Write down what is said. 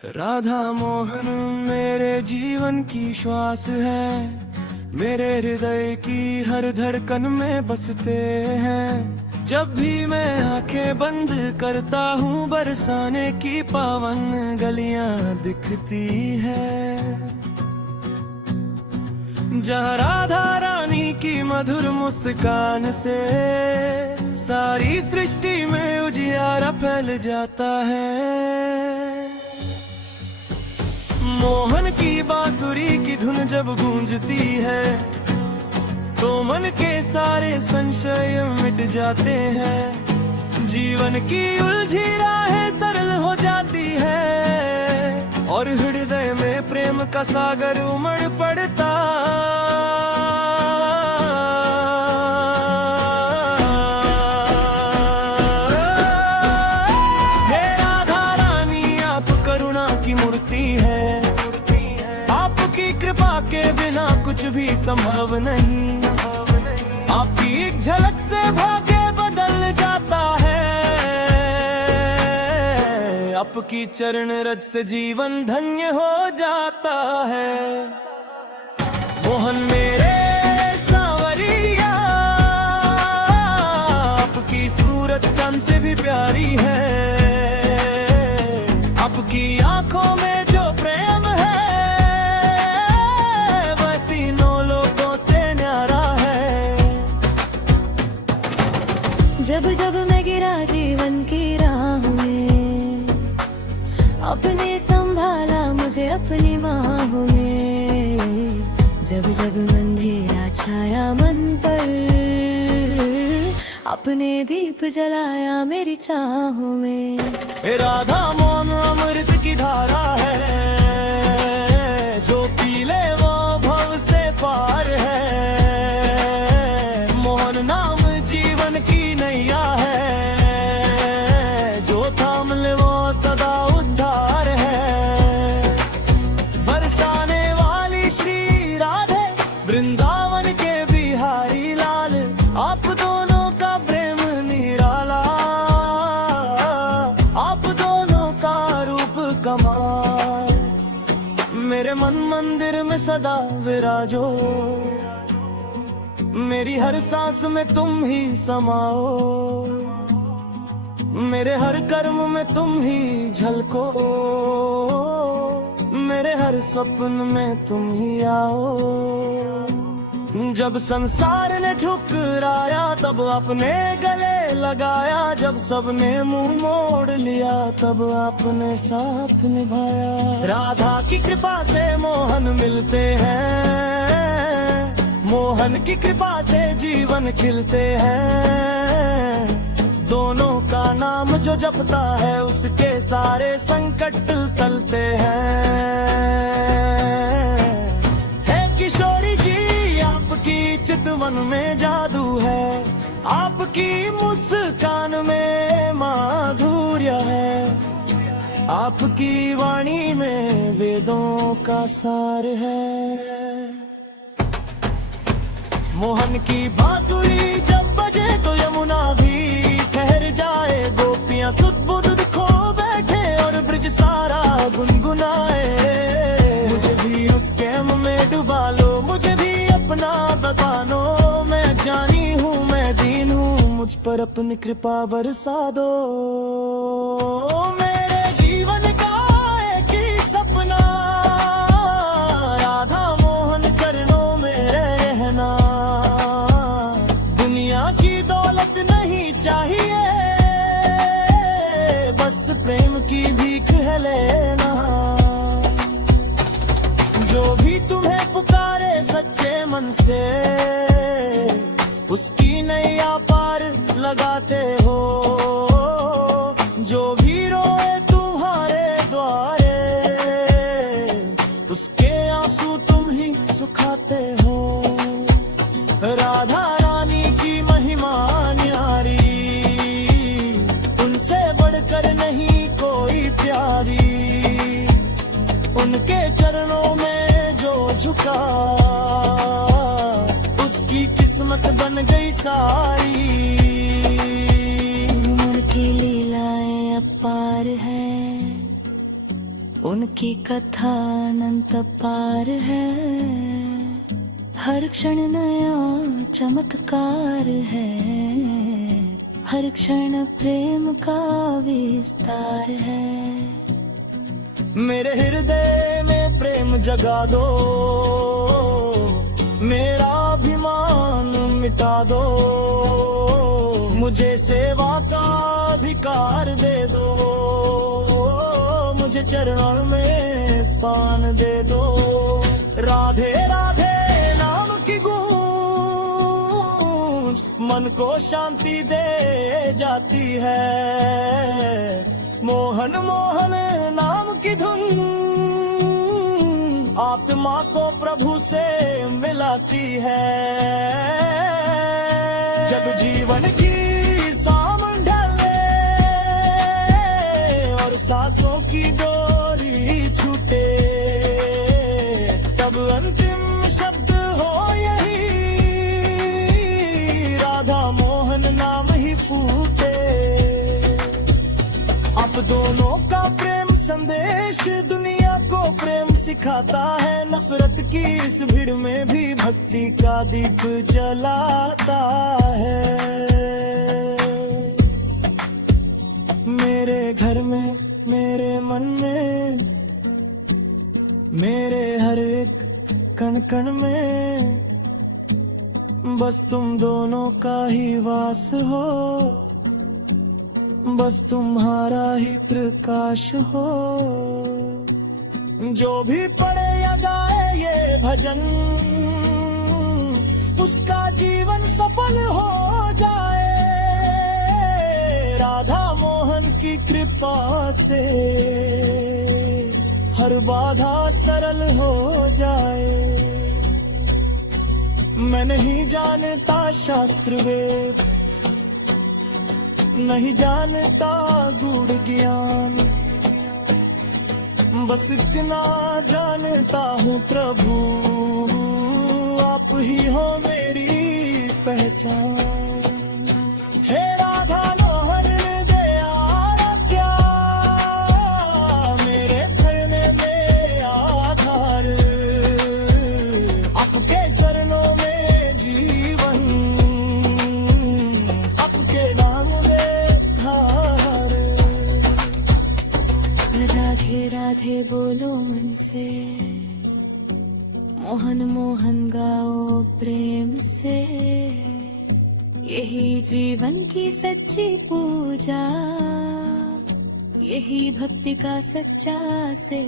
राधा मोहन मेरे जीवन की श्वास है, मेरे हृदय की हर धड़कन में बसते हैं। जब भी मैं आंखें बंद करता हूँ बरसाने की पावन गलियां दिखती है, जहाँ राधा रानी की मधुर मुस्कान से सारी सृष्टि में उजियारा फैल जाता है। मोहन की बांसुरी की धुन जब गूंजती है तो मन के सारे संशय मिट जाते हैं। जीवन की उलझी राहें सरल हो जाती है और हृदय में प्रेम का सागर उमड़ पड़ता। हे राधा रानी आप करुणा की मूर्ति है, आपकी कृपा के बिना कुछ भी संभव नहीं। आपकी एक झलक से भाग्य बदल जाता है, आपकी चरण रज से जीवन धन्य हो जाता है। मोहन मेरे सांवरिया, आपकी सूरत चांद से भी प्यारी है, आपकी आंखों में जो प्रेम है वह तीनों लोगों से न्यारा है। जब जब मैं गिरा जीवन की राह में, अपने संभाला मुझे अपनी बाहों में। जब जब अंधेरा छाया मन पर, अपने दीप जलाया मेरी चाहों में। राधा मोहन अमृत की धारा है, जो पी ले वो भव से पार है। मोहन नाम जीवन की नैया है, जो थाम ले वो सदा उद्धार है। बरसाने वाली श्री राधे, वृंदावन के बिहारी लाल, आप दोनों का प्रेम निराला, आप दोनों का रूप कमाल। मेरे मन मंदिर में सदा विराजो, मेरी हर सांस में तुम ही समाओ, मेरे हर कर्म में तुम ही झलको, मेरे हर सपन में तुम ही आओ। जब संसार ने ठुकराया तब अपने गले लगाया, जब सबने मुंह मोड़ लिया तब आपने साथ निभाया। राधा की कृपा से मोहन मिलते हैं, मोहन की कृपा से जीवन खिलते हैं। दोनों का नाम जो जपता है उसके सारे संकट टलते हैं। हे किशोरी जी, आपकी चितवन में जादू है, आपकी मुस्कान में माधुर्य है, आपकी वाणी में वेदों का सार है। मोहन की बांसुरी जब बजे तो यमुना भी ठहर जाए, गोपियां सुध बुध खो बैठे और ब्रिज सारा गुनगुनाए। मुझे भी उस गेम में डुबा लो, मुझे भी अपना बता लो। मैं जानी हूँ मैं दीन हूँ, मुझ पर अपनी कृपा बरसा दो। मेरे जीवन का एक ही सपना, राधा मोहन चरणों में रहना। दुनिया की दौलत नहीं चाहिए, बस प्रेम की भीख है लेना। जो भी तुम्हें पुकारे सच्चे मन से, उसकी नैया पार लगाते हो। जो भी रोए तुम्हारे द्वारे, उसके आंसू तुम ही सुखाते हो। राधा रानी की महिमा न्यारी, उनसे बढ़कर नहीं कोई प्यारी। उनके चरणों में जो झुका, उसकी किस्मत बन गई सारी। उनकी लीलाएं अपार है, उनकी कथा अनंत पार है, हर क्षण नया चमत्कार है, हर क्षण प्रेम का विस्तार है। मेरे हृदय में प्रेम जगा दो, मेरा अभिमान मिटा दो, मुझे सेवा का अधिकार दे दो, मुझे चरणों में स्थान दे दो। राधे राधे नाम की गूंज मन को शांति दे जाती है, मोहन मोहन नाम की धुन आत्मा को प्रभु से मिलाती है। जब जीवन की सावन ढले और सांसों की डोरी छूटे, तब अंतिम शब्द हो यही, राधा मोहन नाम ही फूटे। अब दोनों का प्रेम संदेश दुनिया को प्रेम सिखाता है, नफरत की इस भीड़ में भी भक्ति का दीप जलाता है। मेरे घर में, मेरे मन में, मेरे हर एक कण कण में बस तुम दोनों का ही वास हो, बस तुम्हारा ही प्रकाश हो। जो भी पढ़े या गाए ये भजन, उसका जीवन सफल हो जाए, राधा मोहन की कृपा से हर बाधा सरल हो जाए। मैं नहीं जानता शास्त्र वेद, नहीं जानता गूढ़ ज्ञान, बस इतना जानता हूँ प्रभु, आप ही हो मेरी पहचान। हे राधा मोहन दया क्या, मेरे धरने में आधार, आपके चरणों में जीवन, आपके नाम में धार। राधे राधे बोलो मन से, मोहन मोहन गाओ प्रेम से, यही जीवन की सच्ची पूजा, यही भक्ति का सच्चा से